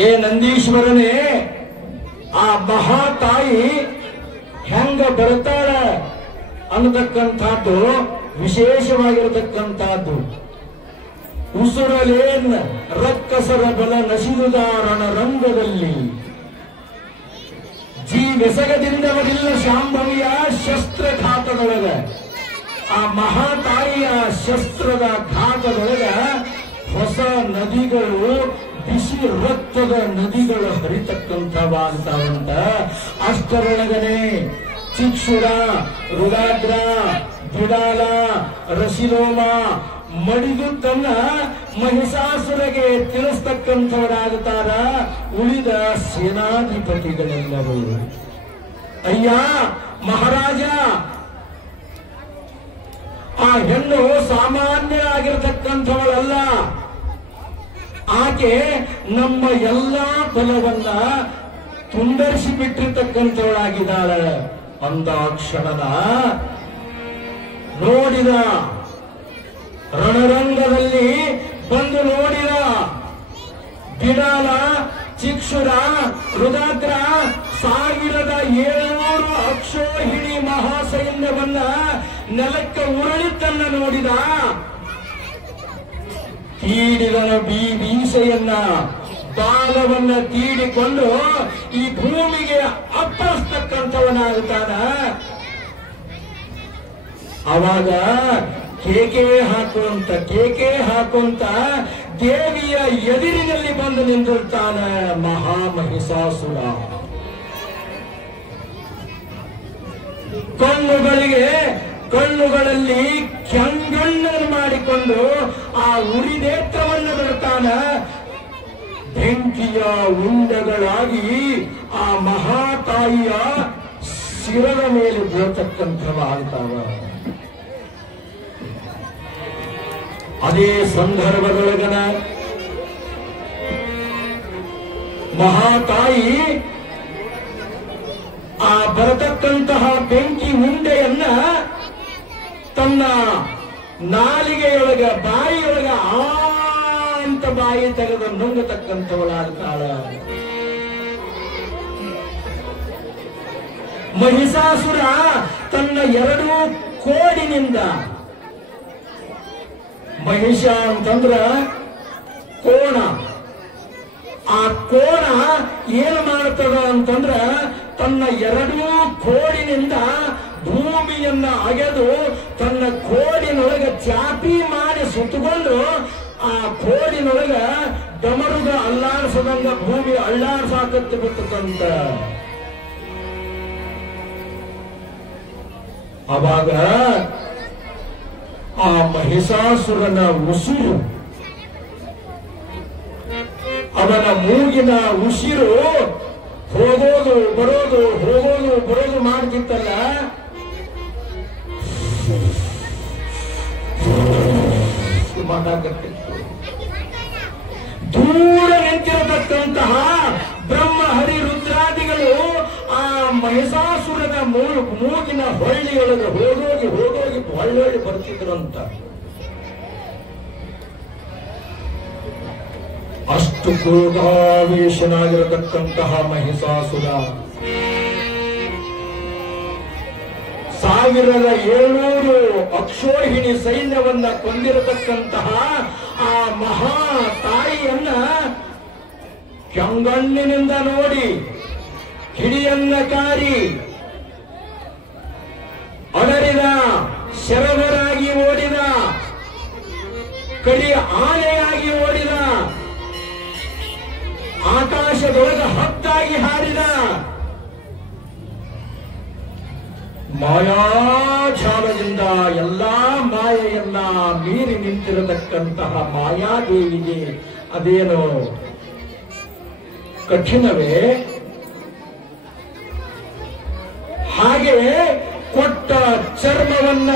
ಏ ನಂದೀಶ್ವರನೇ, ಆ ಮಹಾತಾಯಿ ಹೆಂಗ ಬರ್ತಾಳ ಅನ್ನತಕ್ಕಂಥದ್ದು ವಿಶೇಷವಾಗಿರತಕ್ಕಂಥದ್ದು. ಉಸುರಲೇನ್ ರಕ್ಕಸರ ಬಲ ನಸಿದುದಾರಣ ರಂಗದಲ್ಲಿ ಜೀವೆಸಗದಿಂದವರಿಲ್ಲ ಶಾಂಭವಿಯ ಶಸ್ತ್ರಘಾತದೊಳಗ. ಆ ಮಹಾತಾಯಿಯ ಶಸ್ತ್ರದ ಘಾತದೊಳಗ ಹೊಸ ನದಿಗಳು, ಬಿಸಿ ರಕ್ತದ ನದಿಗಳು ಹರಿತಕ್ಕಂಥವಾಗ್ತಾವಂತ. ಅಷ್ಟರೊಳಗನೆ ಚಿಕ್ಷುರ, ರುಗಾದ್ರ, ಬಿಡಾಲ, ರಸಿಲೋಮ ಮಡಿದು ತನ್ನ ಮಹಿಷಾಸುರಗೆ ತಿಳಿಸ್ತಕ್ಕಂಥವರಾಗುತ್ತಾರ ಉಳಿದ ಸೇನಾಧಿಪತಿಗಳೆಲ್ಲರೂ. ಅಯ್ಯ ಮಹಾರಾಜ, ಆ ಹೆಣ್ಣು ಸಾಮಾನ್ಯ ಆಗಿರತಕ್ಕಂಥವಳಲ್ಲ. ಆಕೆ ನಮ್ಮ ಎಲ್ಲಾ ಬಲವನ್ನ ತುಂಡರಿಸಿ ಬಿಟ್ಟಿರ್ತಕ್ಕಂಥವಳಾಗಿದ್ದಾಳೆ. ಅಂದಾಕ್ಷಣದ ನೋಡಿದ, ರಣರಂಗದಲ್ಲಿ ಬಂದು ನೋಡಿದ ಬಿಡಾಲ, ಚಿಕ್ಷುರ, ರುದಾದ್ರ 1700 ಅಕ್ಷೋಹಿಣಿ ಮಹಾಸೈನ್ಯವನ್ನ ನೆಲಕ್ಕೆ ಉರುಳಿತನ್ನ ನೋಡಿದ. ತೀಡಿದನ ಬೀಸೆಯನ್ನ, ಬಾಲವನ್ನ ತೀಡಿಕೊಂಡು ಈ ಭೂಮಿಗೆ ಅಪ್ಪಳಿಸ್ತಕ್ಕಂಥವನಾಗುತ್ತಾನ. ಅವಾಗ ಕೇಕೆ ಹಾಕುವಂತ ದೇವಿಯ ಎದುರಿನಲ್ಲಿ ಬಂದು ನಿಂತಿರ್ತಾನ ಮಹಾಮಹಿಷಾಸುರ. ಕಣ್ಣುಗಳಲ್ಲಿ ಕೆಂಗಣ್ಣನ್ನು ಮಾಡಿಕೊಂಡು ಆ ಉರಿನೇತ್ರವನ್ನು ಬಿಡ್ತಾನ. ಬೆಂಕಿಯ ಉಂಡಗಳಾಗಿ ಆ ಮಹಾತಾಯಿಯ ಶಿರದ ಮೇಲೆ ಬೀಳತಕ್ಕಂಥವಾಗ್ತಾವ. ಅದೇ ಸಂದರ್ಭದೊಳಗನ ಮಹಾತಾಯಿ ಆ ಬರತಕ್ಕಂತಹ ಬೆಂಕಿ ಉಂಡೆಯನ್ನ ತನ್ನ ನಾಲಿಗೆಯೊಳಗ, ಬಾಯಿಯೊಳಗ ಅಂತ ಬಾಯಿ ತೆಗೆದು ನುಂಗತಕ್ಕಂಥವಳಾಗ್ತಾಳ. ಮಹಿಷಾಸುರ ತನ್ನ 2 ಕೋಡಿನಿಂದ, ಮಹಿಷ ಅಂತಂದ್ರ ಕೋಣ, ಆ ಕೋಣ ಏನು ಮಾಡ್ತದ ಅಂತಂದ್ರ ತನ್ನ 2 ಕೋಡಿನಿಂದ ಭೂಮಿಯನ್ನ ಅಗೆದು ತನ್ನ ಕೋಡಿನೊಳಗ ಚಾಪಿ ಮಾಡಿ ಸುತ್ತಕೊಂಡು ಆ ಕೋಡಿನೊಳಗ ಡಮರುಗ ಅಲ್ಲಾಡ್ಸದಂಗ ಭೂಮಿ ಅಳ್ಳಾಡ್ಸಾಕತ್ತು ಬಿಟ್ಟದಂತ. ಅವಾಗ ಆ ಮಹಿಷಾಸುರನ ಉಸಿರು, ಅವನ ಮೂಗಿನ ಉಸಿರು ಹೋಗೋದು ಬರೋದು ಮಾಡ್ತಿತ್ತಲ್ಲ, ದೂರ ನಿಂತಿರತಕ್ಕಂತಹ ಬ್ರಹ್ಮ ಹರಿ ರುದ್ರಾದಿಗಳು ಆ ಮಹಿಷಾಸುರನ ಮೂಗಿನ ಹೊಳ್ಳಿಯೊಳಗೆ ಹೋಗೋಗಿ ಹೊಳ್ಳಿ ಬರ್ತಿದ್ರಂತ. ಅಷ್ಟು ಕ್ರೋಧಾವೇಶನಾಗಿರತಕ್ಕಂತಹ ಮಹಿಷಾಸುರ 1700 ಅಕ್ಷೋಹಿಣಿ ಸೈನ್ಯವನ್ನ ಕೊಂದಿರತಕ್ಕಂತಹ ಆ ಮಹಾ ತಾಯಿಯನ್ನ ಕೆಂಗಣ್ಣಿನಿಂದ ನೋಡಿ ಹಿಡಿಯನ್ನ ಕಾರಿ ಅಡರಿದ, ಶರವರಾಗಿ ಓಡಿದ, ಕಡಿ ಆನೆಯಾಗಿ ಓಡಿದ, ಆಕಾಶದೊಳಗ ಹತ್ತಾಗಿ ಹಾರಿದ, ಮಾಯಾಜಾಲದಿಂದ ಎಲ್ಲಾ ಮಾಯೆಯನ್ನ ಮೀರಿ ನಿಂತಿರತಕ್ಕಂತಹ ಮಾಯಾದೇವಿಗೆ ಅದೇನು ಕಠಿಣವೇ? ಹಾಗೆ ಕೊಟ್ಟ ಚರ್ಮವನ್ನ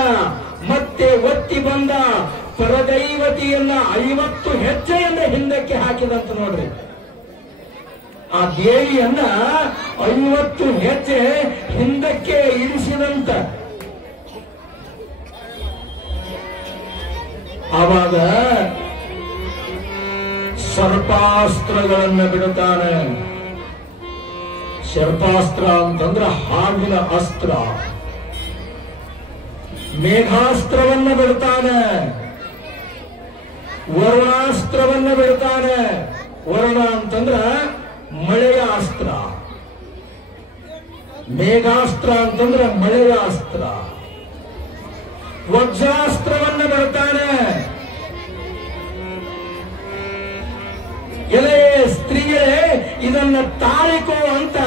ಮತ್ತೆ ಒತ್ತಿ ಬಂದ ಪರದೈವತಿಯನ್ನ 50 ಹೆಜ್ಜೆಯನ್ನ ಹಿಂದಕ್ಕೆ ಹಾಕಿದಂತ ನೋಡ್ರಿ. ಆ ದೇವಿಯನ್ನ 50 ಹೆಜ್ಜೆ ಹಿಂದಕ್ಕೆ ಇರಿಸಿದಂತ. ಆವಾಗ ಸರ್ಪಾಸ್ತ್ರಗಳನ್ನ ಬಿಡುತ್ತಾನೆ. ಸರ್ಪಾಸ್ತ್ರ ಅಂತಂದ್ರೆ ಹಾವಿನ ಅಸ್ತ್ರ. ಮೇಘಾಸ್ತ್ರವನ್ನ ಬಿಡ್ತಾನೆ, ವರುಣಾಸ್ತ್ರವನ್ನ ಬಿಡ್ತಾನೆ. ವರುಣ ಅಂತಂದ್ರ ಮಳೆಯ ಅಸ್ತ್ರ, ಮೇಘಾಸ್ತ್ರ ಅಂತಂದ್ರ ಮಳೆಯ ಅಸ್ತ್ರ. ವಜ್ರಾಸ್ತ್ರವನ್ನ ಬಿಡ್ತಾನೆ. ಎಲೆ ಸ್ತ್ರೀಯೇ ಇದನ್ನ ತಾಳಿಕೋ ಅಂತ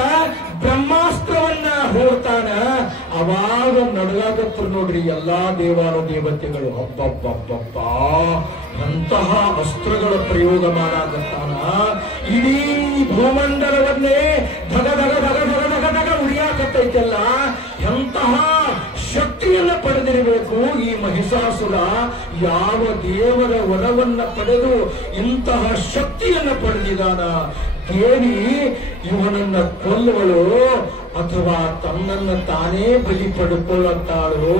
ಬ್ರಹ್ಮಾಸ್ತ್ರವನ್ನ ಹೋಗ್ತಾನ. ಅವಾಗ ನಡಗಾಗತ್ರು ನೋಡ್ರಿ ಎಲ್ಲಾ ದೇವಾನು ದೇವತೆಗಳು. ಹಬ್ಬಬ್ಬಬ್ಬಬ್ಬ ಅಂತಹ ಅಸ್ತ್ರಗಳ ಪ್ರಯೋಗ ಮಾಡಾಕತ್ತಾನ. ಇಡೀ ಭೂಮಂಡಲವನ್ನೇ ಧಗ ಧಗ ಧಗ ಧಗ ಧಗ ಧಗ ಉರಿಯಾಕತ್ತೈತೆಲ್ಲ. ಎಂತಹ ಶಕ್ತಿಯನ್ನ ಪಡೆದಿರಬೇಕು ಈ ಮಹಿಷಾಸುರ. ಯಾವ ದೇವರ ವರವನ್ನ ಪಡೆದು ಇಂತಹ ಶಕ್ತಿಯನ್ನ ಪಡೆದಿದ್ದಾನ. ದೇವಿ ಇವನನ್ನ ಕೊಲ್ಲುವಳು ಅಥವಾ ತನ್ನನ್ನ ತಾನೇ ಬಲಿ ಪಡ್ಕೊಳ್ಳುತ್ತಾಳು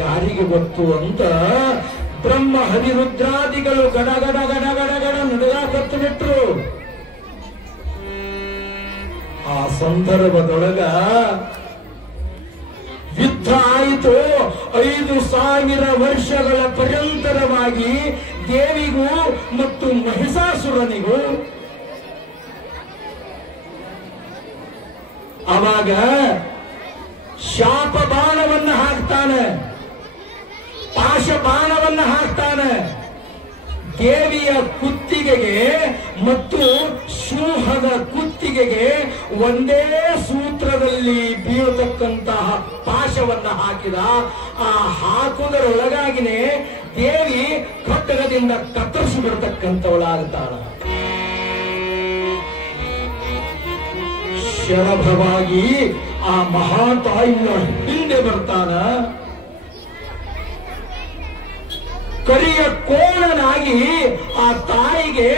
ಯಾರಿಗೆ ಗೊತ್ತು ಅಂತ ಬ್ರಹ್ಮ ಹರಿರುದ್ರಾದಿಗಳು ಗಡ ಗಡ ಗಡ ಗಡ ಗಡ ನಡಗಾಕತ್ತು ಬಿಟ್ರು. ಆ ಸಂದರ್ಭದೊಳಗ ಯುದ್ಧ ಆಯಿತು. 5,000 ವರ್ಷಗಳ ಪರ್ಯಂತರವಾಗಿ ದೇವಿಗೂ ಮತ್ತು ಮಹಿಷಾಸುರನಿಗೂ. ಅವಾಗ ಶಾಪ ಬಾಣವನ್ನ ಹಾಕ್ತಾನೆ, ಪಾಶ ಬಾಣವನ್ನ ಹಾಕ್ತಾನೆ. ದೇವಿಯ ಕುತ್ತಿಗೆಗೆ ಮತ್ತು ಸಿಂಹದ ಕುತ್ತಿಗೆಗೆ ಒಂದೇ ಸೂತ್ರದಲ್ಲಿ ಬೀಳತಕ್ಕಂತಹ ಪಾಶವನ್ನ ಹಾಕಿದ. ಆ ಹಾಕುವುದರೊಳಗಾಗಿನೇ ದೇವಿ ಖಡ್ಗದಿಂದ ಕತ್ತರಿಸಿ ಬಿಡ್ತಕ್ಕಂಥವಳಾಗ್ತಾಳ. ಶರಭವಾಗಿ ಆ ಮಹಾತಾಯಿಯ ಹಿಂದೆ ಬರ್ತಾನ. ಕರಿಯ ಕೋಣನಾಗಿ ಆ ತಾಯಿಗೆ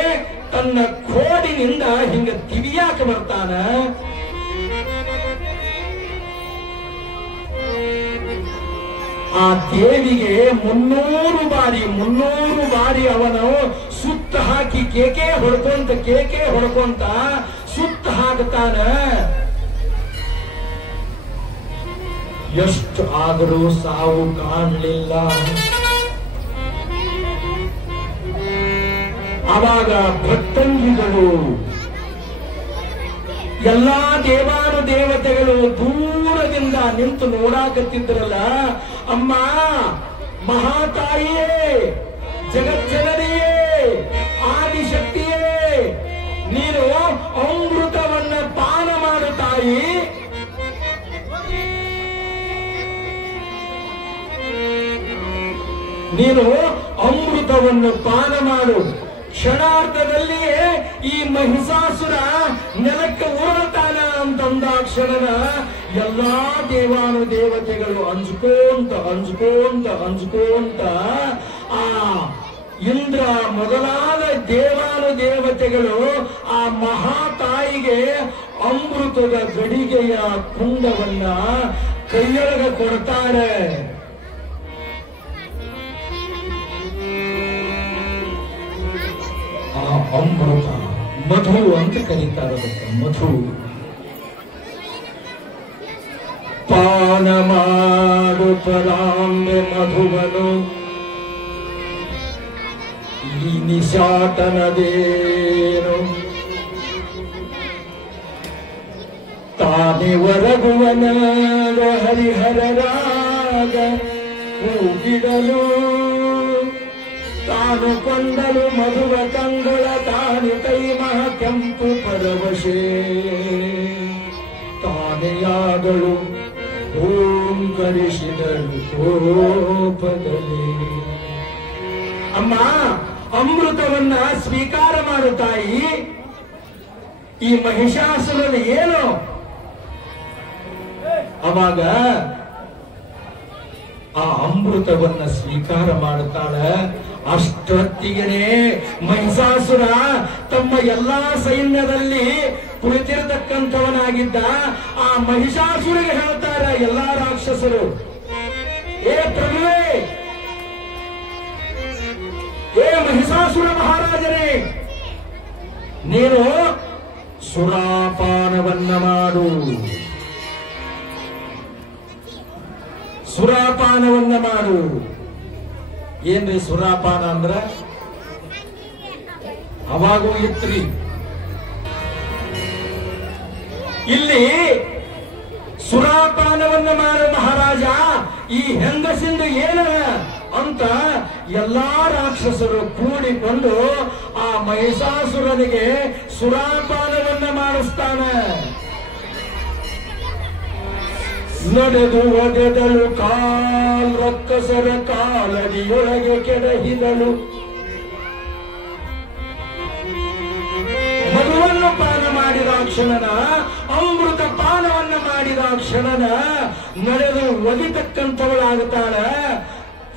ತನ್ನ ಕೋಡಿನಿಂದ ಹಿಂಗ ತಿವಿಯಾಕ ಬರ್ತಾನ. ಆ ದೇವಿಗೆ 300 ಬಾರಿ ಅವನು ಸುತ್ತ ಹಾಕಿ ಕೇಕೆ ಹೊಡ್ಕೊಂತ ಸುತ್ತ ಹಾಕ್ತಾನ. ಎಷ್ಟು ಆದರೂ ಸಾವು ಕಾಣಲಿಲ್ಲ. ಆವಾಗ ಭಕ್ತಂಗಿಗಳು ಎಲ್ಲಾ ದೇವಾನು ದೇವತೆಗಳು ದೂರದಿಂದ ನಿಂತು ನೋಡಾಕತ್ತಿದ್ರಲ್ಲ. ಅಮ್ಮ ಮಹಾತಾಯಿಯೇ, ಜಗಜ್ಜನನಿಯೇ, ಆದಿಶಕ್ತಿಯೇ, ನೀನು ಅಮೃತವನ್ನ ಪಾನ ಮಾಡು ತಾಯಿ. ನೀನು ಅಮೃತವನ್ನು ಪಾನ ಮಾಡು. ಕ್ಷಣಾರ್ಧದಲ್ಲಿಯೇ ಈ ಮಹಿಷಾಸುರ ನೆಲಕ್ಕೆ ಉರುಳ್ತಾನ ಅಂತಂದಾಕ್ಷಣ ಎಲ್ಲಾ ದೇವಾನು ದೇವತೆಗಳು ಅಂಜ್ಕೋಂತ ಆ ಇಂದ್ರ ಮೊದಲಾದ ದೇವಾನು ದೇವತೆಗಳು ಆ ಮಹಾತಾಯಿಗೆ ಅಮೃತದ ಗಡಿಗೆಯ ಕುಂಡವನ್ನ ಕೈಯೊಳಗೆ ಕೊಡ್ತಾರೆ. ಅಮೃತ ಮಧು ಅಂತ ಕರೀತಾರೆ. ಮಧು ಪಾನ ಮಾಡು ಪರಾಂಬೆ ಮಧುವನು ಈ ನಿಶಾಟನದೇನು ತಾನೆ ಒರಗುವನಾದ ಹರಿಹರರಾಗ ಕೂಗಿಡಲು ತಾನು ಕೊಂಡಲು ಮಧುವ ಕಂಗಳ ತಾನು ಕೈಮಹ ಕೆಂಪು ಪರವಶೇ ತಾನೆಯಾದಳು ಓಂಕರಿಸಿದಳು ಕೋಪದಲ್ಲಿ. ಅಮ್ಮ ಅಮೃತವನ್ನ ಸ್ವೀಕಾರ ಮಾಡು ತಾಯಿ. ಈ ಮಹಿಷಾಸುರನ ಏನು? ಅವಾಗ ಆ ಅಮೃತವನ್ನ ಸ್ವೀಕಾರ ಮಾಡುತ್ತಾಳೆ. ಅಷ್ಟೊತ್ತಿಗೆ ಮಹಿಷಾಸುರ ತಮ್ಮ ಎಲ್ಲಾ ಸೈನ್ಯದಲ್ಲಿ ಕುಳಿತಿರತಕ್ಕಂಥವನಾಗಿದ್ದ ಆ ಮಹಿಷಾಸುರಿಗೆ ಹೇಳ್ತಾರೆ ಎಲ್ಲಾ ರಾಕ್ಷಸರು, ಏ ಪ್ರಭುವೇ, ಏ ಮಹಿಷಾಸುರ ಮಹಾರಾಜನೇ, ನೀನು ಸುರಾಪಾನವನ್ನ ಮಾಡು. ಸುರಾಪಾನವನ್ನ ಮಾಡು. ಏನ್ರಿ ಸುರಾಪಾನ ಅಂದ್ರ? ಅವಾಗೂ ಇತ್ರಿ. ಇಲ್ಲಿ ಸುರಾಪಾನವನ್ನ ಮಾಡ ಮಹಾರಾಜ, ಈ ಹೆಂಗಸಿಂದ ಏನ ಅಂತ ಎಲ್ಲಾ ರಾಕ್ಷಸರು ಕೂಡಿಕೊಂಡು ಆ ಮಹಿಷಾಸುರನಿಗೆ ಸುರಾಪಾನವನ್ನ ಮಾಡಿಸ್ತಾನ. ನಡೆದು ಒಡೆದಳು ರಕ್ಕಸರ ಕಾಲಡಿಯೊಳಗೆ ಕೆಡಹಿದಳು. ಮಧುವನ್ನು ಪಾನ ಮಾಡಿದ ಕ್ಷಣನ, ಅಮೃತ ಪಾನವನ್ನ ಮಾಡಿದ ಕ್ಷಣನ ನಡೆದು ಒದಿತಕ್ಕಂಥವಳಾಗುತ್ತಾಳ,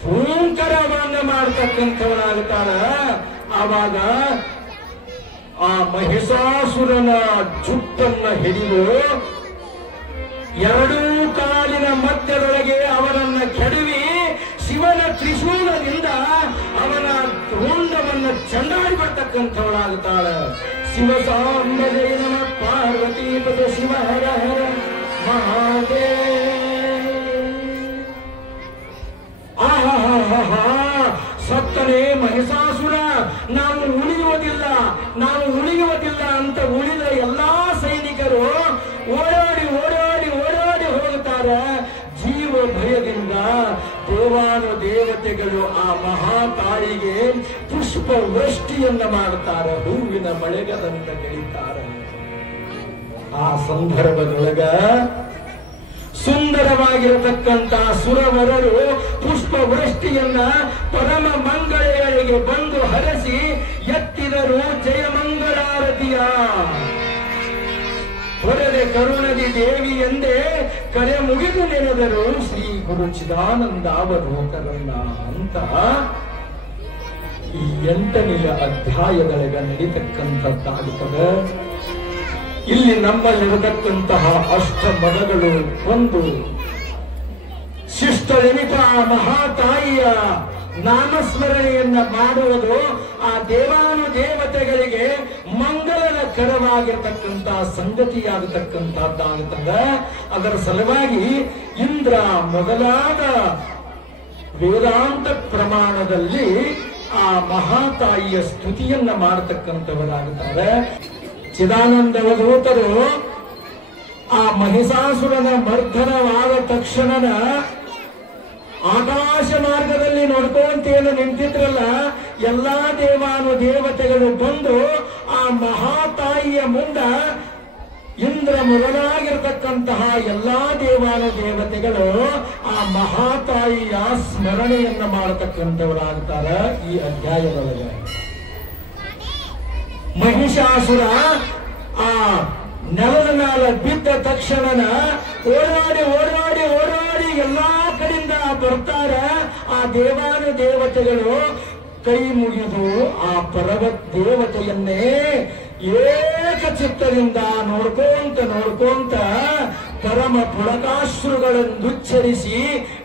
ಭೂಂಕರವನ್ನ ಮಾಡತಕ್ಕಂಥವಳಾಗುತ್ತಾಳ. ಆವಾಗ ಆ ಮಹಿಷಾಸುರನ ಜುಟ್ಟನ್ನ ಹಿಡಿದು ಎರಡೂ ಕಾಲಿನ ಮಧ್ಯದೊಳಗೆ ಅವನನ್ನ ಕೆಡವಿ ಶಿವನ ತ್ರಿಶೂಲದಿಂದ ಅವನ ರುಂಡವನ್ನ ಚಂಡಾಡಿ ಬರ್ತಕ್ಕಂಥವಳಾಗುತ್ತಾಳ. ಶಿವ ಸಾಂಬಜಯ ನಮ ಪಾರ್ವತಿ ಪದ ಶಿವ ಹರ ಹರ ಮಹಾದೇವ. ಆಹಾ, ಸತ್ತನೇ ಮಹಿಷಾಸುರ, ನಾವು ಉಳಿಯುವುದಿಲ್ಲ, ನಾವು ಉಳಿಯುವುದಿಲ್ಲ ಅಂತ ಉಳಿದ ಎಲ್ಲಾ ಸೈನಿಕರು ಓಡಾಡಿ ಓಡಾಡಿ ಓಡಾಡಿ ಹೋಗುತ್ತಾರೆ. ಜೀವ ಭಯದಿಂದ ದೇವಾನು ದೇವತೆಗಳು ಆ ಮಹಾತಾಯಿಗೆ ಪುಷ್ಪ ವೃಷ್ಟಿಯನ್ನ ಮಾಡುತ್ತಾರೆ, ಹೂವಿನ ಮಳೆಗದಂತ ಗೆಳಿತಾರೆ. ಆ ಸಂದರ್ಭದೊಳಗ ಸುಂದರವಾಗಿರತಕ್ಕಂತ ಸುರವರರು ಪುಷ್ಪ ವೃಷ್ಟಿಯನ್ನ ಪರಮ ಮಂಗಳಗಳಿಗೆ ಬಂದು ಹರಸಿ ಎತ್ತಿದರು ಜಯ ಮಂಗಳಾರತಿಯ. ಹೊರದೆ ಕರುಣದಿ ದೇವಿ ಎಂದೇ ಕರೆ ಮುಗಿದು ನೆನೆದರು ಶ್ರೀ ಗುರು ಚಿದಾನಂದ ಅವಧೂತರನ್ನ ಅಂತ ಈ 8ನೆಯ ಅಧ್ಯಾಯದೊಳಗ ನಡೀತಕ್ಕಂಥದ್ದಾಗುತ್ತದೆ. ಇಲ್ಲಿ ನಮ್ಮಲ್ಲಿರತಕ್ಕಂತಹ ಅಷ್ಟಮದಗಳು ಒಂದು ಶಿಷ್ಟಳೆನಿತ ಮಹಾತಾಯಿಯ ನಾಮಸ್ಮರಣೆಯನ್ನ ಮಾಡುವುದು ಆ ದೇವಾನು ದೇವತೆಗಳಿಗೆ ಮಂಗಲಕರವಾಗಿರತಕ್ಕಂತಹ ಸಂಗತಿಯಾಗತಕ್ಕಂಥದ್ದಾಗುತ್ತದೆ. ಅದರ ಸಲುವಾಗಿ ಇಂದ್ರ ಮೊದಲಾದ ವೇದಾಂತ ಪ್ರಮಾಣದಲ್ಲಿ ಆ ಮಹಾತಾಯಿಯ ಸ್ತುತಿಯನ್ನ ಮಾಡತಕ್ಕಂಥವರಾಗುತ್ತಾರೆ. ಚಿದಾನಂದ ಅವಧೂತರು ಆ ಮಹಿಷಾಸುರನ ಮರ್ಧನವಾದ ತಕ್ಷಣನ ಆಕಾಶ ಮಾರ್ಗದಲ್ಲಿ ನೋಡ್ಕೊಂತೇನು ನಿಂತಿದ್ರಲ್ಲ, ಎಲ್ಲಾ ದೇವಾನು ದೇವತೆಗಳು ಬಂದು ಆ ಮಹಾತಾಯಿಯ ಮುಂದ ಇಂದ್ರ ಮೊದಲಾಗಿರತಕ್ಕಂತಹ ಎಲ್ಲಾ ದೇವಾನು ದೇವತೆಗಳು ಆ ಮಹಾತಾಯಿಯ ಸ್ಮರಣೆಯನ್ನ ಮಾಡತಕ್ಕಂಥವರಾಗ್ತಾರೆ. ಈ ಅಧ್ಯಾಯದೊಳಗೆ ಮಹಿಷಾಸುರ ಆ ನೆಲದ ಮೇಲೆ ಬಿದ್ದ ತಕ್ಷಣನ ಓಡಾಡಿ ಓಡಾಡಿ ಓಡಾಡಿ ಎಲ್ಲಾ ಕಡೆಯಿಂದ ಬರ್ತಾರೆ. ಆ ದೇವಾನು ದೇವತೆಗಳು ಕೈ ಮುಗಿದು ಆ ಪರ್ವತ ದೇವತೆಯನ್ನೇ ಏಕಚಿತ್ತದಿಂದ ನೋಡ್ಕೊಂತ ಪರಮ ಪುಳಕಾಶ್ರುಗಳನ್ನುಚ್ಚರಿಸಿ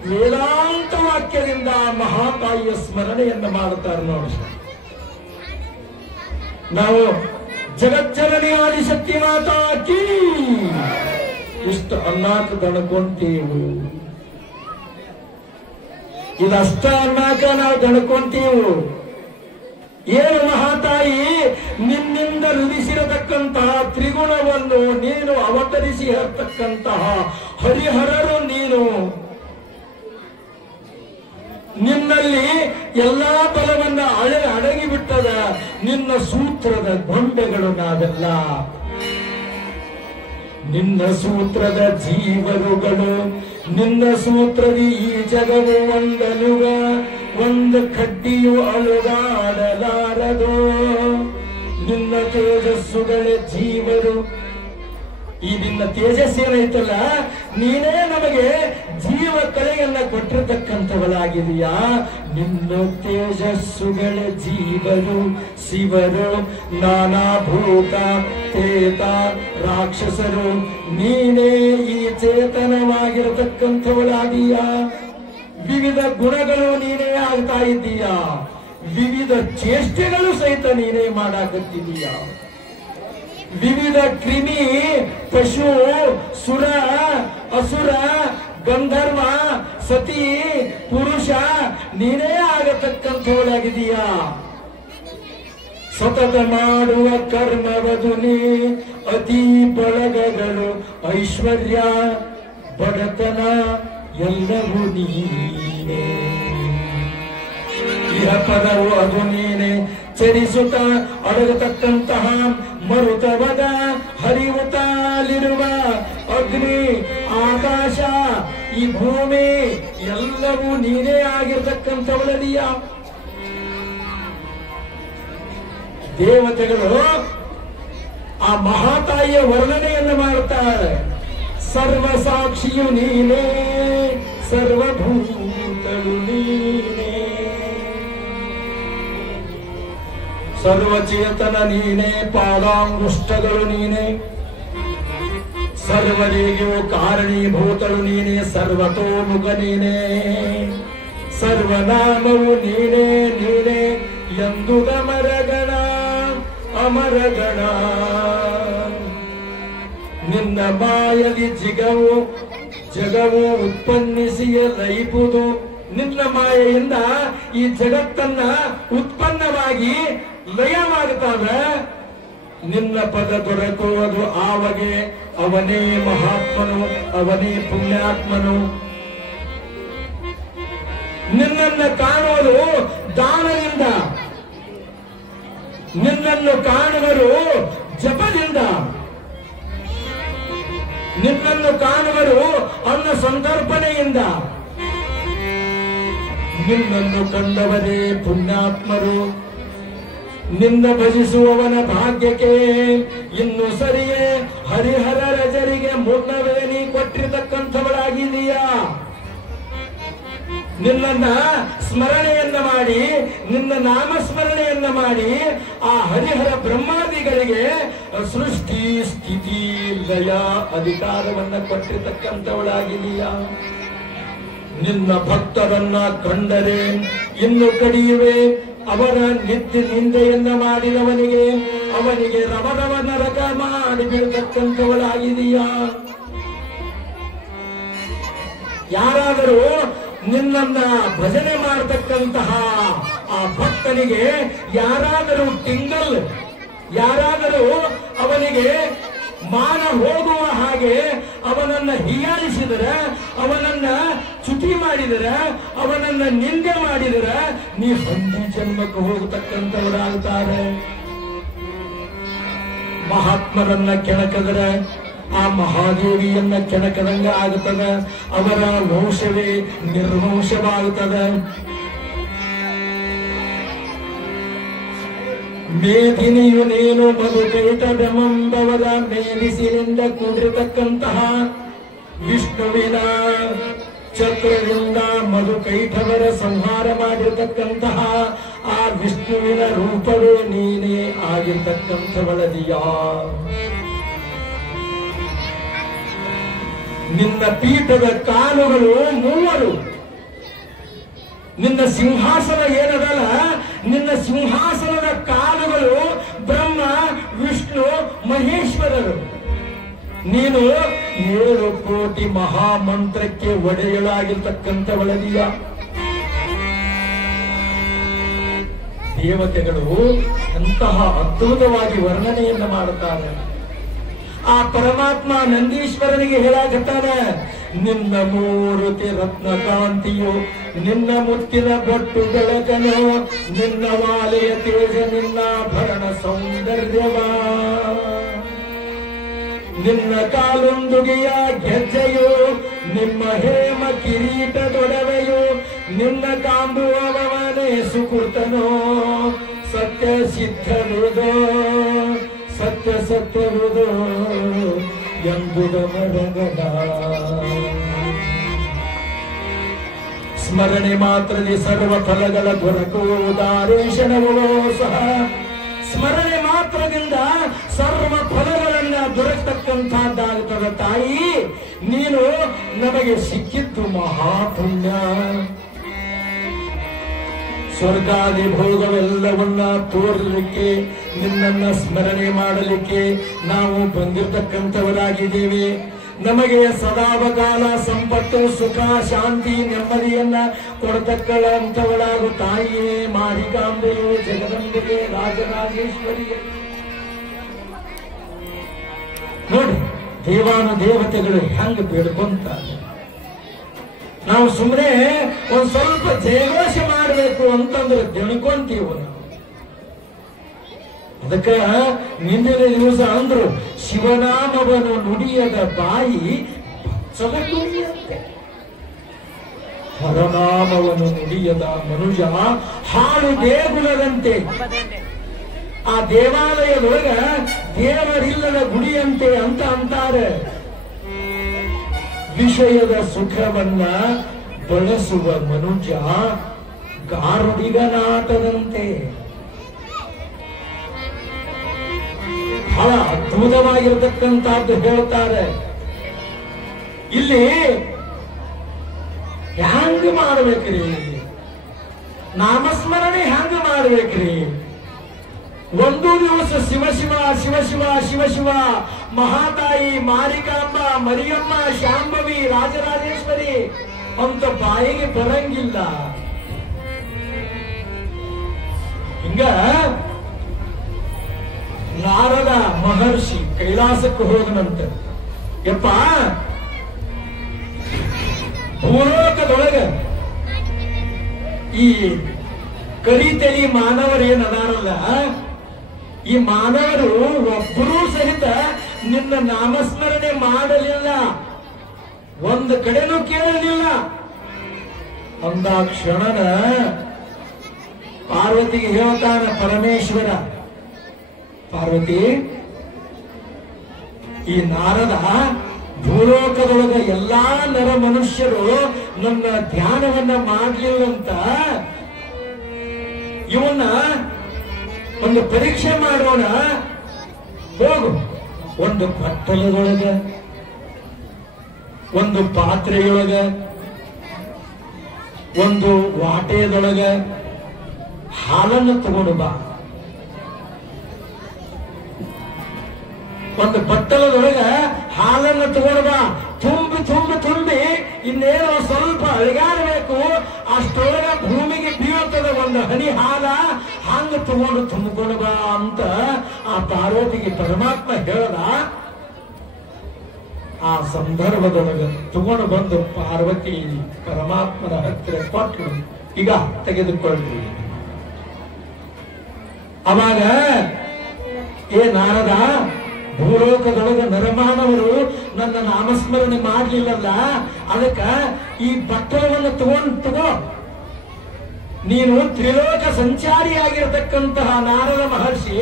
ವೇದಾಂತ ವಾಕ್ಯದಿಂದ ಮಹಾತಾಯಿಯ ಸ್ಮರಣೆಯನ್ನು ಮಾಡುತ್ತಾರೆ. ನೋಡಿ, ನಾವು ಜಗಜ್ಜನನಿ ಆದಿಶಕ್ತಿ ಮಾತಾ ಕೀ ಇಷ್ಟು ಅನ್ನಾಕ ದಣ್ಕೊಂತೀವಿ. ಇದಷ್ಟ ಅನ್ನಾಕ ನಾವು ದಣ್ಕೊಂತೀವಿ. ಏನು ಮಹಾತಾಯಿ, ನಿನ್ನಿಂದ ನುಡಿಸಿರತಕ್ಕಂತಹ ತ್ರಿಗುಣವನ್ನು ನೀನು ಅವತರಿಸಿ ಇರತಕ್ಕಂತಹ ಹರಿಹರರು ನೀನು. ನಿನ್ನಲ್ಲಿ ಎಲ್ಲಾ ಬಲವನ್ನ ಅಡಗಿಬಿಟ್ಟದ ನಿನ್ನ ಸೂತ್ರದ ಗೊಂಬೆಗಳು ನಾವೆಲ್ಲ. ನಿನ್ನ ಸೂತ್ರದ ಜೀವರುಗಳು, ನಿನ್ನ ಸೂತ್ರದಿ ಈ ಜಗವು ಒಂದಲುಗ, ಒಂದು ಕಡ್ಡಿಯು ಅಳುಗಾಡಲಾರದು. ನಿನ್ನ ತೇಜಸ್ಸುಗಳ ಜೀವರು, ಈ ನಿನ್ನ ತೇಜಸ್ಸೇನೈತಲ್ಲ, ನೀನೇ ನಮಗೆ ಜೀವ ಕಲೆಯನ್ನ ಕೊಟ್ಟಿರತಕ್ಕಂಥವಳಾಗಿದೆಯಾ. ನಿನ್ನ ತೇಜಸ್ಸುಗಳ ಜೀವರು ಶಿವರು, ನಾನಾ ಭೂತ ಪ್ರೇತ ರಾಕ್ಷಸರು, ನೀನೇ ಈ ಚೇತನವಾಗಿರತಕ್ಕಂಥವಳಾದೀಯಾ. ವಿವಿಧ ಗುಣಗಳು ನೀನೇ ಆಗ್ತಾ ಇದ್ದೀಯಾ, ವಿವಿಧ ಚೇಷ್ಟೆಗಳು ಸಹಿತ ನೀನೇ ಮಾಡಾಕತ್ತಿದೀಯಾ. ವಿವಿಧ ಕ್ರಿಮಿ, ಪಶು, ಸುರ, ಅಸುರ, ಗಂಧರ್ವ, ಸತಿ, ಪುರುಷ ನೀನೇ ಆಗತಕ್ಕಂಥವಳಾಗಿದೀಯಾ. ಸತತ ಮಾಡುವ ಕರ್ಮವದು ನೀ, ಅತಿ ಬಳಗಗಳು, ಐಶ್ವರ್ಯ, ಬಡತನ ಎಲ್ಲವೂ ನೀನೇ. ಇಹ ಪದವು ಅದು ನೀನೆ, ಚರಿಸುತ್ತ ಅಡಗತಕ್ಕಂತಹ ಮರುತವದ ಹರಿಯುತ್ತಲಿರುವ ಅಗ್ನಿ, ಆಕಾಶ, ಈ ಭೂಮಿ ಎಲ್ಲವೂ ನೀನೇ ಆಗಿರ್ತಕ್ಕಂಥವಳದೀಯ. ದೇವತೆಗಳು ಆ ಮಹಾತಾಯಿಯ ವರ್ಣನೆಯನ್ನು ಮಾಡುತ್ತಾರೆ. ಸರ್ವಸಾಕ್ಷಿಯು ನೀನೇ, ಸರ್ವಭೂತಳು ನೀನೇ, ಸರ್ವಚೇತನ ನೀನೇ, ಪಾದಾಂಗುಷ್ಟಗಳು ನೀನೇ, ಸರ್ವರಿಗೂ ಕಾರಣೀಭೂತಳು ನೀನೇ, ಸರ್ವತೋಮುಖ ನೀನೇ, ಸರ್ವನಾಮವು ನೀನೇ ನೀನೇ ಎಂದುದ ಮರಗಣ ಅಮರಗಣ. ನಿನ್ನ ಮಾಯದಿ ಜಗವು ಉತ್ಪನ್ನಿಸಿಯ ಲೈಪುದು. ನಿನ್ನ ಮಾಯೆಯಿಂದ ಈ ಜಗತ್ತನ್ನ ಉತ್ಪನ್ನವಾಗಿ ಲಯವಾಗುತ್ತಾವೆ. ನಿನ್ನ ಪದ ದೊರಕುವುದು ಆವಗೆ. ಅವನೇ ಮಹಾತ್ಮನು, ಅವನೇ ಪುಣ್ಯಾತ್ಮನು. ನಿನ್ನನ್ನು ಕಾಣುವುದು ದಾನದಿಂದ, ನಿನ್ನನ್ನು ಕಾಣುವರು ಜಪದಿಂದ, ನಿನ್ನನ್ನು ಕಾಣುವರು ಅನ್ನ ಸಂತರ್ಪಣೆಯಿಂದ. ನಿನ್ನನ್ನು ಕಂಡವರೇ ಪುಣ್ಯಾತ್ಮರು. ನಿನ್ನ ಭಜಿಸುವವನ ಭಾಗ್ಯಕ್ಕೆ ಇನ್ನು ಸರಿಯೇ ಹರಿಹರ ರಜರಿಗೆ ಮುನ್ನವೇ ನೀ ಕೊಟ್ಟಿರತಕ್ಕಂಥವಳಾಗಿದೀಯಾ. ನಿನ್ನ ಸ್ಮರಣೆಯನ್ನ ಮಾಡಿ, ನಿನ್ನ ನಾಮಸ್ಮರಣೆಯನ್ನ ಮಾಡಿ ಆ ಹರಿಹರ ಬ್ರಹ್ಮಾದಿಗಳಿಗೆ ಸೃಷ್ಟಿ ಸ್ಥಿತಿ ಲಯ ಅಧಿಕಾರವನ್ನ ಕೊಟ್ಟಿರತಕ್ಕಂಥವಳಾಗಿದೀಯಾ. ನಿನ್ನ ಭಕ್ತರನ್ನ ಕಂಡರೆ ಇನ್ನು ಕಡಿಯುವೆ. ಅವರ ನಿತ್ಯ ನಿಂದೆಯನ್ನ ಮಾಡಿದವನಿಗೆ ಅವನಿಗೆ ರವರವ ನರಕ ಮಾಡಿ ಬೀಳತಕ್ಕಂಥವಳಾಗಿದೀಯಾ. ಯಾರಾದರೂ ನಿನ್ನನ್ನ ಭಜನೆ ಮಾಡತಕ್ಕಂತಹ ಆ ಭಕ್ತನಿಗೆ ಯಾರಾದರೂ ಟಿಂಗಲ್, ಯಾರಾದರೂ ಅವನಿಗೆ ಮಾನ ಹೋಗುವ ಹಾಗೆ ಅವನನ್ನ ಹೀಯಾಳಿಸಿದರೆ, ಅವನನ್ನ ಚ್ಯುತಿ ಮಾಡಿದರೆ, ಅವನನ್ನ ನಿಂದೆ ಮಾಡಿದರೆ ನೀ ಹಂದಿ ಜನ್ಮಕ್ಕೆ ಹೋಗತಕ್ಕಂಥವರಾಗುತ್ತಾರೆ. ಮಹಾತ್ಮರನ್ನ ಕೆಣಕದರೆ ಆ ಮಹಾದೇವಿಯನ್ನ ಕೆಣಕದಂಗ ಆಗುತ್ತದೆ. ಅವರ ವಂಶವೇ ನಿರ್ವಂಶವಾಗುತ್ತದೆ. ಮೇದಿನಿಯು ನೀನು ಮಧುಕೈಟವೆಂಬವರ ಮೇಲಿಸಿನಿಂದ ಕೂಡಿರತಕ್ಕಂತಹ ವಿಷ್ಣುವಿನ ಚಕ್ರದಿಂದ ಮಧುಕೈಟವರ ಸಂಹಾರ ಮಾಡಿರತಕ್ಕಂತಹ ಆ ವಿಷ್ಣುವಿನ ರೂಪವೇ ನೀನೇ ಆಗಿರ್ತಕ್ಕಂಥವಳದಿಯಾ. ನಿನ್ನ ಪೀಠದ ಕಾಲುಗಳು ಮೂವರು. ನಿನ್ನ ಸಿಂಹಾಸನ ಏನದಲ್ಲ, ನಿನ್ನ ಸಿಂಹಾಸನದ ಕಾಲುಗಳು ಬ್ರಹ್ಮ, ವಿಷ್ಣು, ಮಹೇಶ್ವರರು. ನೀನು 7 ಕೋಟಿ ಮಹಾಮಂತ್ರಕ್ಕೆ ಒಡೆಯಲಾಗಿರ್ತಕ್ಕಂಥವಳದಿಯ. ದೇವತೆಗಳು ಎಂತಹ ಅದ್ಭುತವಾಗಿ ವರ್ಣನೆಯನ್ನ ಮಾಡುತ್ತಾರೆ. ಆ ಪರಮಾತ್ಮ ನಂದೀಶ್ವರನಿಗೆ ಹೇಳಾಕತ್ತಾನೆ, ನಿನ್ನ ಮೂರುತಿ ರತ್ನ ಕಾಂತಿಯು, ನಿನ್ನ ಮುತ್ತಿನ ಬೊಟ್ಟು ಬೆಳಕನು, ನಿನ್ನ ವಾಲೆಯ ತೇಜ, ನಿನ್ನ ಭರಣ ಸೌಂದರ್ಯವ, ನಿನ್ನ ಕಾಲುಂದುಗೆಯ ಗೆಜ್ಜೆಯು, ನಿಮ್ಮ ಹೇಮ ಕಿರೀಟದೊಡವೆಯು, ನಿನ್ನ ಕಾಂಬುವವನೇ ಸುಕೃತನು, ಸತ್ಯ ಸಿದ್ಧನುದು, ಸತ್ಯ ಸತ್ಯವುದು ಎಂಬುದ ಮರಗಣ. ಸ್ಮರಣೆ ಮಾತ್ರದಿ ಸರ್ವ ಫಲಗಳ ದೊರಕುವುದಾರೇಶನವೋ ಸಹ. ಸ್ಮರಣೆ ಮಾತ್ರದಿಂದ ಸರ್ವ ಫಲಗಳನ್ನ ದೊರಕತಕ್ಕಂಥದ್ದಾಗುತ್ತದೆ. ತಾಯಿ, ನೀನು ನಮಗೆ ಸಿಕ್ಕಿದ್ದು ಮಹಾಪುಣ್ಯ. ಸ್ವರ್ಗಾದಿ ಭೋಗವೆಲ್ಲವನ್ನ ತೋರಲಿಕ್ಕೆ, ನಿನ್ನನ್ನ ಸ್ಮರಣೆ ಮಾಡಲಿಕ್ಕೆ ನಾವು ಬಂದಿರತಕ್ಕಂಥವರಾಗಿದ್ದೇವೆ. ನಮಗೆ ಸದಾವಕಾಲ ಸಂಪತ್ತು, ಸುಖ, ಶಾಂತಿ, ನೆಮ್ಮದಿಯನ್ನ ಕೊಡತಕ್ಕಂಥವಳಾಗು ತಾಯಿಯೇ, ಮಾರಿಕಾಂಬೆಯೇ, ಜಗದಂಬೆಯೇ, ರಾಜರಾಜೇಶ್ವರಿಯೇ. ನೋಡಿ ದೇವಾನು ದೇವತೆಗಳು ಹೆಂಗ ಬೇಡ್ಕೊಂತಾರೆ. ನಾವು ಸುಮ್ಮನೆ ಒಂದ್ ಸ್ವಲ್ಪ ಜಯಘೋಷ ಮಾಡಬೇಕು ಅಂತಂದ್ರೆ ದೆಣ್ಕೊಂತೀವ ನಾವು. ಅದಕ್ಕ ನಿನ್ನೆ ದಿವಸ ಅಂದ್ರು, ಶಿವನಾಮವನ್ನು ನುಡಿಯದ ಬಾಯಿ ಹರನಾಮವನ್ನು ನುಡಿಯದ ಮನುಜ ಹಾಳು ದೇಗುಲದಂತೆ. ಆ ದೇವಾಲಯದೊಳಗ ದೇವರಿಲ್ಲದ ಗುಡಿಯಂತೆ ಅಂತ ಅಂತಾರೆ. ವಿಷಯದ ಸುಖವನ್ನ ಬಳಸುವ ಮನುಜ ಗಾರುಡಿಗನಾಟದಂತೆ. ಬಹಳ ಅದ್ಭುತವಾಗಿರತಕ್ಕಂಥದ್ದು ಹೇಳ್ತಾರೆ. ಇಲ್ಲಿ ಹ್ಯಾಂಗ ಮಾಡ್ಬೇಕ್ರಿ ನಾಮಸ್ಮರಣೆ, ಹ್ಯಾಂಗ ಮಾಡ್ಬೇಕ್ರಿ? ಒಂದು ದಿವಸ ಶಿವ ಶಿವ ಶಿವ ಶಿವ ಶಿವ ಶಿವ, ಮಹಾತಾಯಿ, ಮಾರಿಕಾಂಬ, ಮರಿಯಮ್ಮ, ಶಾಂಭವಿ, ರಾಜರಾಜೇಶ್ವರಿ ಅಂತ ಬಾಯಿಗೆ ಬರಂಗಿಲ್ಲ. ಹಿಂಗ ನಾರದ ಮಹರ್ಷಿ ಕೈಲಾಸಕ್ಕೆ ಹೋಗನಂತ. ಯಪ್ಪ, ಭೂಲೋಕದೊಳಗ ಈ ಕರಿತಲಿ ಮಾನವರೇನದಾರಲ್ಲ, ಈ ಮಾನವರು ಒಬ್ಬರೂ ಸಹಿತ ನಿನ್ನ ನಾಮಸ್ಮರಣೆ ಮಾಡಲಿಲ್ಲ, ಒಂದು ಕಡೆನೂ ಕೇಳಲಿಲ್ಲ. ಅಂದ ಕ್ಷಣನ ಪಾರ್ವತಿಗೆ ಹೇಳ್ತಾನ ಪರಮೇಶ್ವರ, ಪಾರ್ವತಿ, ಈ ನಾರದ ಭೂಲೋಕದೊಳಗ ಎಲ್ಲಾ ನರ ಮನುಷ್ಯರು ನನ್ನ ಧ್ಯಾನವನ್ನ ಮಾಡ್ಲಿಲ್ಲಂತ, ಇವನ್ನ ಒಂದು ಪರೀಕ್ಷೆ ಮಾಡೋಣ. ಹೋಗು, ಒಂದು ಬಟ್ಟಲದೊಳಗ, ಒಂದು ಪಾತ್ರೆಯೊಳಗ, ಒಂದು ವಾಟೆಯದೊಳಗ ಹಾಲನ್ನು ತಗೊಂಡು ಬಾ. ಒಂದು ಬಟ್ಟಲದೊಳಗ ಹಾಲನ್ನು ತಗೊಂಡು ಬಾ. ತುಂಬಿ ತುಂಬಿ ತುಂಬಿ ಇನ್ನೇನೋ ಸ್ವಲ್ಪ ಅಳಿಗಾಡಬೇಕು, ಅಷ್ಟೊಳಗ ಭೂಮಿಗೆ ಬೀಳುತ್ತದೆ ಒಂದು ಹನಿ ಹಾಲ. ಹಂಗ ತಗೊಂಡು ತುಂಬಿಕೊಂಡು ಬಾ ಅಂತ ಆ ಪಾರ್ವತಿಗೆ ಪರಮಾತ್ಮ ಹೇಳ್ದ. ಆ ಸಂದರ್ಭದೊಳಗ ತಗೊಂಡು ಬಂದು ಪಾರ್ವತಿ ಪರಮಾತ್ಮನ ಹತ್ತಿರ ಕೊಟ್ಟರು. ಈಗ ತೆಗೆದುಕೊಳ್ಳಿ. ಅವಾಗ, ಏ ನಾರದ, ಭೂಲೋಕದೊಳಗ ನರಮಾನವರು ನನ್ನ ನಾಮಸ್ಮರಣೆ ಮಾಡ್ಲಿಲ್ಲಲ್ಲ, ಅದಕ್ಕ ಈ ಬಟ್ಟಲವನ್ನು ತಗೋ. ನೀನು ತ್ರಿಲೋಕ ಸಂಚಾರಿಯಾಗಿರತಕ್ಕಂತಹ ನಾರದ ಮಹರ್ಷಿ,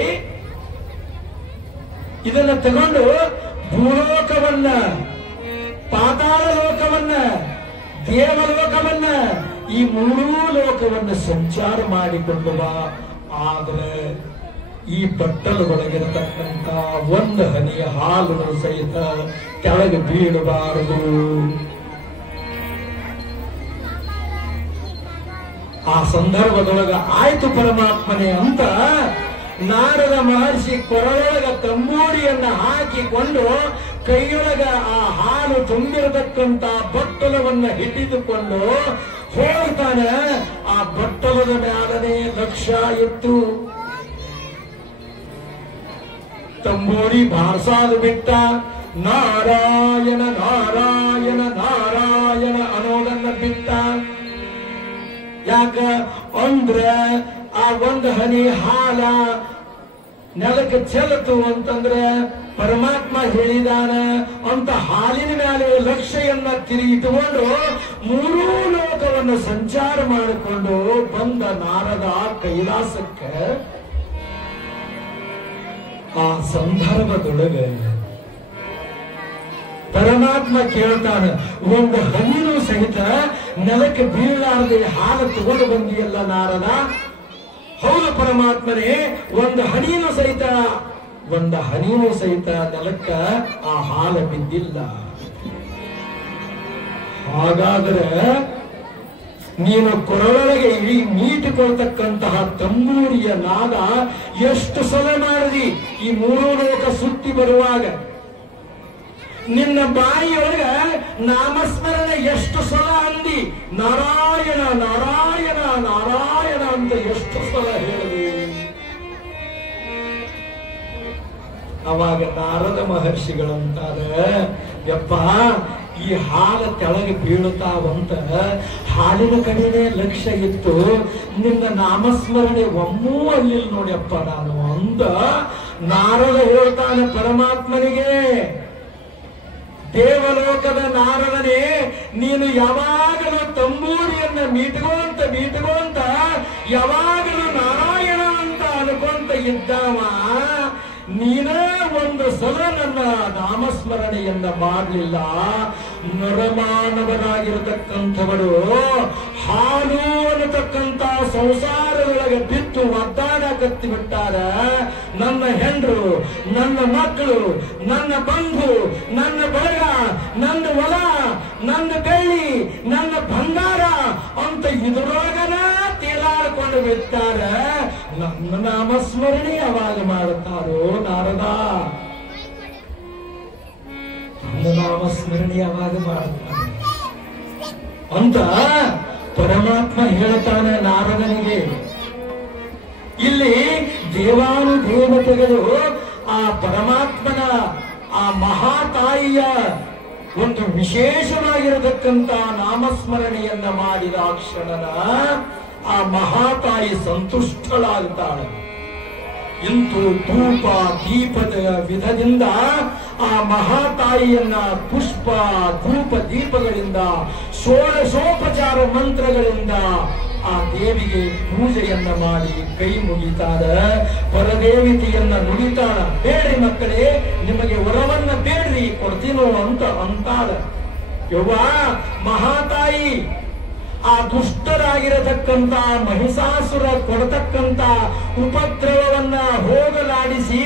ಇದನ್ನ ತಗೊಂಡು ಭೂಲೋಕವನ್ನ, ಪಾತಾಳ ಲೋಕವನ್ನ, ದೇವಲೋಕವನ್ನ, ಈ ಮೂರೂ ಲೋಕವನ್ನ ಸಂಚಾರ ಮಾಡಿಕೊಂಡು ಬಾ. ಆದ್ರೆ ಈ ಬಟ್ಟಲದೊಳಗಿರತಕ್ಕಂತ ಒಂದು ಹನಿ ಹಾಲು ಸಹಿತ ಕೆಳಗೆ ಬೀಳಬಾರದು. ಆ ಸಂದರ್ಭದೊಳಗ ಆಯ್ತು ಪರಮಾತ್ಮನೆ ಅಂತ ನಾರದ ಮಹರ್ಷಿ ಕೊರಳೊಳಗ ತಂಬೂರಿಯನ್ನ ಹಾಕಿಕೊಂಡು ಕೈಯೊಳಗ ಆ ಹಾಲು ತುಂಬಿರತಕ್ಕಂತ ಬಟ್ಟಲವನ್ನ ಹಿಡಿದುಕೊಂಡು ಹೋಗ್ತಾನೆ. ಆ ಬಟ್ಟಲದ ಮ್ಯಾಲನೆ ಲಕ್ಷ್ಯ ಇತ್ತು. ತಂಬೂರಿ ಬಾರ್ಸಾದು ಬಿಟ್ಟ. ನಾರಾಯಣ ನಾರಾಯಣ ನಾರಾಯಣ ಅನ್ನೋದನ್ನ ಬಿಟ್ಟ. ಯಾಕ ಅಂದ್ರೆ ಆ ಒಂದು ಹನಿ ಹಾಲ ನೆಲಕ್ಕೆ ಚೆಲ್ಲತು ಅಂತಂದ್ರೆ ಪರಮಾತ್ಮ ಹೇಳಿದಾನ ಅಂತ ಹಾಲಿನ ಮೇಲೆ ಲಕ್ಷ್ಯನ್ನ ತಿರುಗಿಟ್ಟುಕೊಂಡು ಮೂರೂ ಲೋಕವನ್ನು ಸಂಚಾರ ಮಾಡಿಕೊಂಡು ಬಂದ ನಾರದ ಕೈಲಾಸಕ್ಕೆ. ಆ ಸಂದರ್ಭದೊಳಗೆ ಪರಮಾತ್ಮ ಕೇಳ್ತಾನೆ, ಒಂದು ಹನಿನೂ ಸಹಿತ ನೆಲಕ್ಕೆ ಬೀಳಲಾರದೆ ಹಾಲು ತಗೊಂಡು ಬಂದಿಯಲ್ಲ ನಾರದ? ಹೌದು ಪರಮಾತ್ಮನೇ, ಒಂದು ಹನಿನೂ ಸಹಿತ ನೆಲಕ್ಕ ಆ ಹಾಲು ಬಿದ್ದಿಲ್ಲ. ಹಾಗಾದ್ರೆ ನೀನು ಕೊರಳೊಳಗೆ ಮೀಟಿಕೊಳ್ತಕ್ಕಂತಹ ತಂಬೂರಿಯ ನಾದ ಎಷ್ಟು ಸಲ ಮಾಡಿದಿ ಈ ಮೂರು ಲೋಕ ಸುತ್ತಿ ಬರುವಾಗ. ನಿನ್ನ ಬಾಯಿಯೊಳಗ ನಾಮಸ್ಮರಣೆ ಎಷ್ಟು ಸಲ ಅಂದಿ, ನಾರಾಯಣ ನಾರಾಯಣ ನಾರಾಯಣ ಅಂತ ಎಷ್ಟು ಸಲ ಹೇಳಿದಿ. ಅವಾಗ ನಾರದ ಮಹರ್ಷಿಗಳಂತಾರೆ, ಯಪ್ಪ ಈ ಹಾಲು ಕೆಳಗೆ ಬೀಳುತ್ತಾವಂತ ಹಾಲಿನ ಕಡೆನೇ ಲಕ್ಷ್ಯ ಇತ್ತು, ನಿನ್ನ ನಾಮಸ್ಮರಣೆ ಒಮ್ಮೂ ಅಲ್ಲಿಲ್ಲ ನೋಡ್ಯಪ್ಪ ನಾನು ಅಂದ. ನಾರದ ಹೇಳ್ತಾನೆ ಪರಮಾತ್ಮನಿಗೆ, ದೇವಲೋಕದ ನಾರದನೇ, ನೀನು ಯಾವಾಗಲೂ ತಂಬೂರಿಯನ್ನ ಮೀಟ್ಕೊಂತ ಯಾವಾಗಲೂ ನಾರಾಯಣ ಅಂತ ಅನ್ಕೊಂತ ಇದ್ದಾವ, ನೀನೇ ಒಂದು ಸಲ ನನ್ನ ನಾಮಸ್ಮರಣೆಯನ್ನ ಮಾಡಲಿಲ್ಲ. ನರಮಾನವರಾಗಿರತಕ್ಕಂಥವರು ಹಾಲು ಅನ್ನತಕ್ಕಂಥ ಸಂಸಾರದೊಳಗೆ ಬಿತ್ತು ಒದ್ದಾಡಕತ್ತಿ ಬಿಟ್ಟಾರ. ನನ್ನ ಹೆಂಡ್ರು, ನನ್ನ ಮಕ್ಕಳು, ನನ್ನ ಬಂಧು, ನನ್ನ ಬಳಗ, ನನ್ನ ಹೊಲ, ನನ್ನ ಬೆಳ್ಳಿ, ನನ್ನ ಬಂಗಾರ ಅಂತ ಇದ್ರೊಳಗನ ತೇಲಾಡ್ಕೊಂಡು ಬಿಡ್ತಾರ. ನನ್ನ ನಾಮಸ್ಮರಣೆ ಯಾವಾಗ ಮಾಡುತ್ತಾರೋ ನಾರದ, ನನ್ನ ನಾಮಸ್ಮರಣೆ ಯಾವಾಗ ಮಾಡುತ್ತಾರೆ ಅಂತ ಪರಮಾತ್ಮ ಹೇಳ್ತಾನೆ ನಾರದನಿಗೆ. ಇಲ್ಲಿ ದೇವಾನುದೇವತೆಗಳು ಆ ಪರಮಾತ್ಮನ ಆ ಮಹಾತಾಯಿಯ ಒಂದು ವಿಶೇಷವಾಗಿರತಕ್ಕಂತ ನಾಮಸ್ಮರಣೆಯನ್ನ ಮಾಡಿದ ಕ್ಷಣನ ಆ ಮಹಾತಾಯಿ ಸಂತುಷ್ಟಳಾಗ್ತಾಳೆ. ಇಂತು ಧೂಪ ದೀಪದ ವಿಧದಿಂದ ಆ ಮಹಾತಾಯಿಯನ್ನ ಪುಷ್ಪ ಧೂಪ ದೀಪಗಳಿಂದ ಷೋಡಶೋಪಚಾರ ಮಂತ್ರಗಳಿಂದ ಆ ದೇವಿಗೆ ಪೂಜೆಯನ್ನ ಮಾಡಿ ಕೈ ಮುಗಿತಾರ. ಪರದೇವತೆಯನ್ನ ನುಡಿತಾಳ, ಬೇಡ್ರಿ ಮಕ್ಕಳೇ, ನಿಮಗೆ ವರವನ್ನ ಬೇಡ್ರಿ ಕೊಡ್ತೀನೋ ಅಂತ ಅಂತಾಳ. ಯವ್ವ ಮಹಾತಾಯಿ ಆ ದುಷ್ಟರಾಗಿರತಕ್ಕಂತ ಮಹಿಷಾಸುರ ಕೊಡತಕ್ಕಂತ ಉಪದ್ರವವನ್ನ ಹೋಗಲಾಡಿಸಿ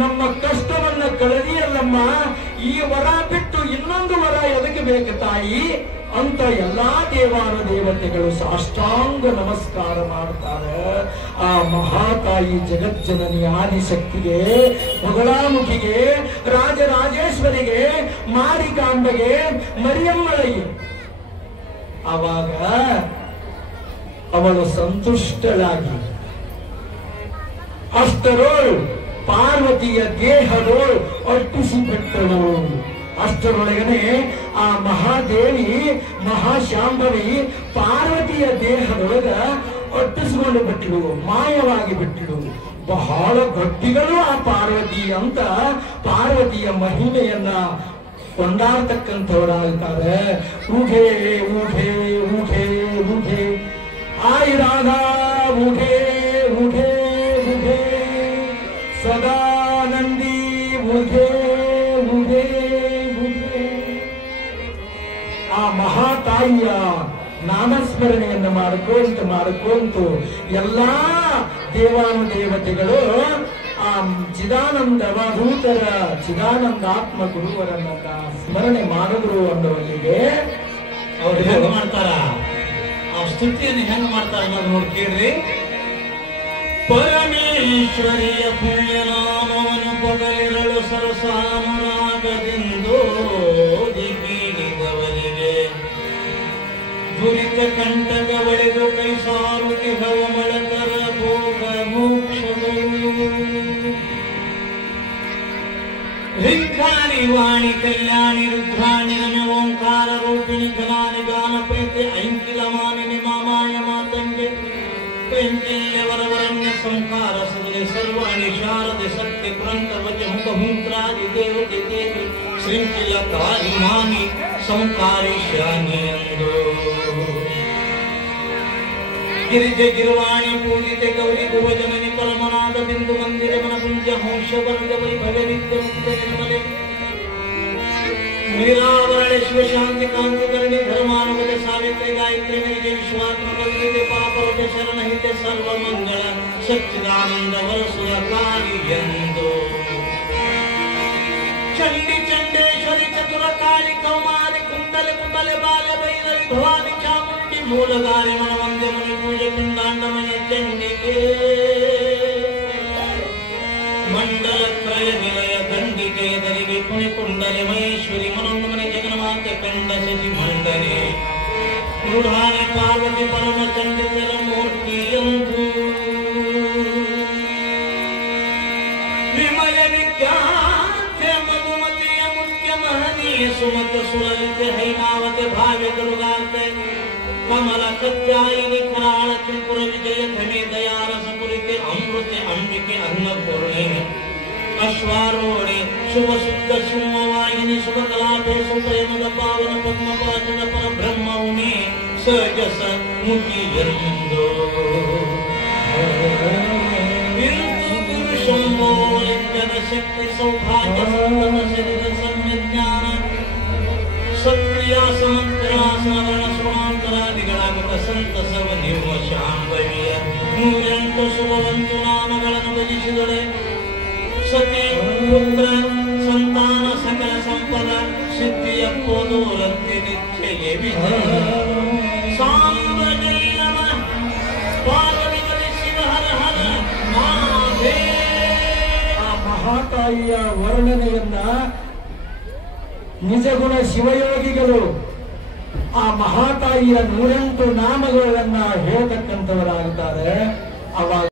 ನಮ್ಮ ಕಷ್ಟವನ್ನ ಕಳೆದಿಯಲ್ಲಮ್ಮ, ಈ ವರ ಬಿಟ್ಟು ಇನ್ನೊಂದು ವರ ಎದಕ್ಕೆ ಬೇಕು ತಾಯಿ ಅಂತ ಎಲ್ಲಾ ದೇವಾನುದೇವತೆಗಳು ಸಾಷ್ಟಾಂಗ ನಮಸ್ಕಾರ ಮಾಡ್ತಾರೆ. ಆ ಮಹಾತಾಯಿ ಜಗಜ್ಜನನಿ ಆದಿಶಕ್ತಿಗೆ, ಬಗಲಾಮುಖಿಗೆ, ರಾಜರಾಜೇಶ್ವರಿಗೆ, ಮಾರಿಕಾಂಬೆಗೆ, ಮರಿಯಮ್ಮಳಿಗೆ ಆವಾಗ ಅವಳು ಸಂತುಷ್ಟಳಾಗಿ ಅಷ್ಟರೋಳು ಪಾರ್ವತಿಯ ದೇಹದೋಳು ಅಟ್ಟಿಸಿಬಿಟ್ಟಳು. ಅಷ್ಟರೊಳಗನೆ ಆ ಮಹಾದೇವಿ ಮಹಾಶಾಂಭವಿ ಪಾರ್ವತಿಯ ದೇಹದೊಳಗ ಅಟ್ಟಿಸಿಕೊಂಡು ಬಿಟ್ಟಳು, ಮಾಯವಾಗಿ ಬಿಟ್ಟಳು. ಬಹಳ ಗಟ್ಟಿಗಳು ಆ ಪಾರ್ವತಿ ಅಂತ ಪಾರ್ವತಿಯ ಮಹಿಮೆಯನ್ನ ಕೊಂಡಾಡ್ತಕ್ಕಂಥವರಾಗ್ತಾರೆ. ಊಘೆ ಊಘೆ ಊಘೆ ಊಘೆ ಆಯಿರಾಗ ಊಘೆ ಊಘೆ ಊಘೆ ಸದಾನಂದಿ ಊಘೆ ಊಘೆ ಊಘೆ. ಆ ಮಹಾತಾಯಿಯ ನಾಮಸ್ಮರಣೆಯನ್ನು ಮಾಡಿಕೊಂತು ಎಲ್ಲಾ ದೇವಾನುದೇವತೆಗಳು ಆ ಚಿದಾನಂದ ಅವಧೂತರ ಚಿದಾನಂದಾತ್ಮ ಗುರುವರನ್ನ ಸ್ಮರಣೆ ಮಾಡಿದ್ರು ಅನ್ನೋಲ್ಲಿಗೆ ಅವ್ರು ಹೆಂಗ್ ಮಾಡ್ತಾರ, ಆ ಸ್ತುತಿಯನ್ನು ಹೆಂಗ್ ಮಾಡ್ತಾರ ಅನ್ನೋದು ನೋಡಿ ಕೇಳ್ರಿ. ಪರಮೇಶ್ವರಿಯ ಪುಣ್ಯನಾಮವನ್ನು ಪಗಲಿರಳು ಸರಸಾನುರಾಗದಿಂದೋ ದಿಗಿಡಿದವರಿಗೆ ದುರಿತ ಕಂಟಕ ಒಳೆದು ಕೈ ಸಾರುತಿ ಹವಮಳತರ ಭೋಗ ಮೋಕ್ಷಗಳು. ರಿಂಕಾರಿ ವಾಣಿ ಕಲ್ಯಾಣಿ ರುದ್ರಾಣಿ ರಮ್ಯ ಓಂಕಾರ ರೂಪಿಣಿ ಘನಾನಿ ಗಾನ ಪ್ರೀತಿ ಐಂಕಿಲ ಮಾನಿನಿ ಮಾಮಾಯ ಮಾತಂಗೆ ಪೆಂಕಿಲ್ಯ ವರವರಣ್ಯ ಸಂಕಾರ ಸದನೆ ಸರ್ವಾಣಿ ಶಾರದೆ ಸತ್ಯ ಕ್ರಂತ ವಜ ಹುಂತ್ರಾದಿ ದೇವತೆ ದೇವಿ ಶೃಂಖಿಲ ಕಾರಿ ಮಾನಿ ಸಂಕಾರಿ ಶಾನಿ ಎಂದು ಗಿರಿಜೆ ಗಿರುವಾಣಿ ಪೂಜಿತೆ ಗೌರಿ ಭುವಜನನಿ ಪರಮನಾದ ಬಿಂದು ಮಂದಿರ ಮನಪುಂಜ ಹಂಶ ವರ್ಗ ವೈಭವ ನಿತ್ಯ ಮುಕ್ತ ನಿರ್ಮಲೆ ನೀರಾವರಣೆ ಶಿವಶಾಂತಿ ಕಾಂತಿಕರಣಿ ಧರ್ಮಾನುಗತ ಸಾವಿತ್ರಿ ಗಾಯತ್ರಿ ನೈಜ ವಿಶ್ವಾತ್ಮ ಕಲ್ಪಿತೆ ಪಾಪರತೆ ಶರಣಹಿತೆ ಸರ್ವಮಂಗಳ ಸಚ್ಚಿದಾನಂದ ವರಸುರ ಕಾಲಿ ಎಂದು ಚಂಡಿ ಚಂಡೇಶ್ವರಿ ಚತುರ ಕಾಳಿ ಕೌಮಾರಿ ಕುಂಡಲ ಕುಂಡಲೆ ಬಾಲ ಭೈರವಿ ಭವಾನಿ ಚಾಮುಂಡಿ ಮೂಲಗಾರಿ ಮನವಂದ್ಯ ಮನಿ ಪೂಜೆ ಪಿಂಡಾಂಡಮಯ ಚಂಡಿಕೆ ಮಂಡಲ ತ್ರಯ ನಿಲಯ ದಂಡಿಕೆ ದರಿಗೆ ಕುಣಿಕುಂಡಲೆ ಮಹೇಶ್ವರಿ ಮನೋನ್ಮನೆ ಜಗನ್ಮಾತೆ ಕಂಡ ಶಶಿ ಮಂಡನೆ ಮೃಢಾನೆ ಪಾರ್ವತಿ ಪರಮ ಚಂಡಿತರ ಮೂರ್ತಿಯಂದು ವಿಮಲ ವಿಖ್ಯಾತೆ ಮಧುಮತಿಯ ಮುಖ್ಯ ಮಹನೀಯ ಸುಮತ ಸುಲಲಿತೆ ಹೈಮಾವತೆ ಭಾವ್ಯ ದುರ್ಗಾಂತೆ ಕಮಲ ಕತ್ಯಾಯಿನಿ ಕರಾಳ ತ್ರಿಪುರ ವಿಜಯ ಧಮೆ ದಯಾರಸ ಕುರಿತೆ ಅಮೃತೆ ಅಂಬಿಕೆ ಅನ್ನಪೂರ್ಣೆ ಅಶ್ವಾರೋಹಣೆ ಶುಭ ಶುದ್ಧ ಶಿವವಾಹಿನಿ ಶುಭ ಕಲಾಪೆ ಸುಪ್ರೇಮದ ಪಾವನ ಪದ್ಮಪಾಚನ ಪರಬ್ರಹ್ಮ ಉಮೆ ಸಜಸ ಮುಗಿಯಂದೋ ಶಂಭೋ ಲಿಂಗನ ಶಕ್ತಿ ಸೌಭಾಗ್ಯ ಸಂತತ ಶರೀರ ಸಂಜ್ಞಾನ ಸಕ್ರಿಯ ಸಮಗ್ರಾಸನ ಸುಣಾಂತರಾದಿಗಳಾಗತ ಸಂತ ಸರ್ವ ನಿರ್ಮ ಶಾಂಭವಿಯ 108 ಶುಭವಂತು ನಾಮಗಳನ್ನು ಭಜಿಸಿದೊಡೆ ಸತಿ ಪುತ್ರ ಸಂತಾನ ಸಕಲ ಸಂಪದ ಸಿದ್ಧಿಯ ಪೋದೂರಂತೆ ನಿತ್ಯಗೆ ವಿಜಯ ಸಾಂಬ ಜೈ ನಮಃ ಪಾರ್ವತಿ ಶಿವ ಹರ ಹರ ಮಾಧೇ. ಆ ಮಹಾತಾಯಿಯ ವರ್ಣನೆಯನ್ನ ನಿಜಗುಣ ಶಿವಯೋಗಿಗಳು ಆ ಮಹಾತಾಯಿಯ 108 ನಾಮಗಳನ್ನ ಹೇಳ್ತಕ್ಕಂಥವರಾಗುತ್ತಾರೆ. ಅವಾಗ